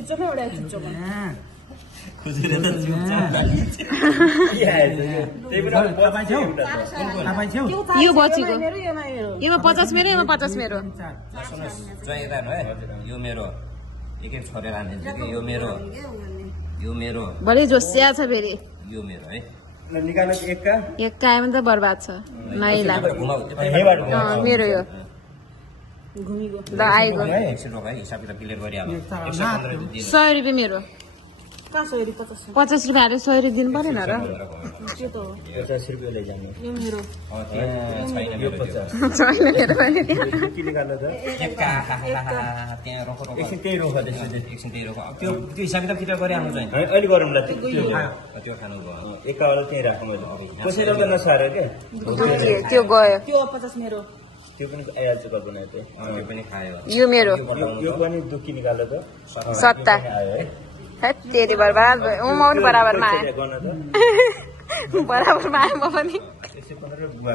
चुच्चोमा एउटा चुच्चोमा खुजुरे त चुच्चा यो बचीको योमा 50 मेरो योमा 50 मेरो जयदान है यो मेरो एक एक छोडेर हान्ने यो मेरो यो मेरो भरे जोस्या छ फेरि यो मेरो है निकाल्नु एकका एक कायम त बर्बाद छ नाइला मेरो यो घुमिगो ल आइगो 100 रुपैयाँ हिसाब किताब क्लियर गरिहाल्नु 100 रुपियाँ मेरो कहाँ 100 रुपियाँ 50 रुपियाँ हाले 100 रुपियाँ दिनु परेन र के त हो 50 रुपियाँ लैजानु यो मेरो छैन मेरो छैन मेरो पनि के निकाल्नु त एकका त्यहाँ रोको रोको एकछिन त्यही रोख एकछिन त्यही रोको त्यो हिसाब किताब क्लियर गरिहाल्नु चाहिँ अहिले गरौँला त्यो खानु भयो एकावाला त्यही राखौँ मैले कसैले त नसार के त्यो गयो त्यो 50 मेरो त्यो पनि आइहाल्छ कल्पना त्यो त्यो पनि खायो यो मेरो यो पनि दुखी निकाल्दा त सत्ता आयो है तेरि बर्बाद भयो म पनि बराबरमा आएँ गर्न त बराबरमा आएँ म पनि यसै 15 बुवा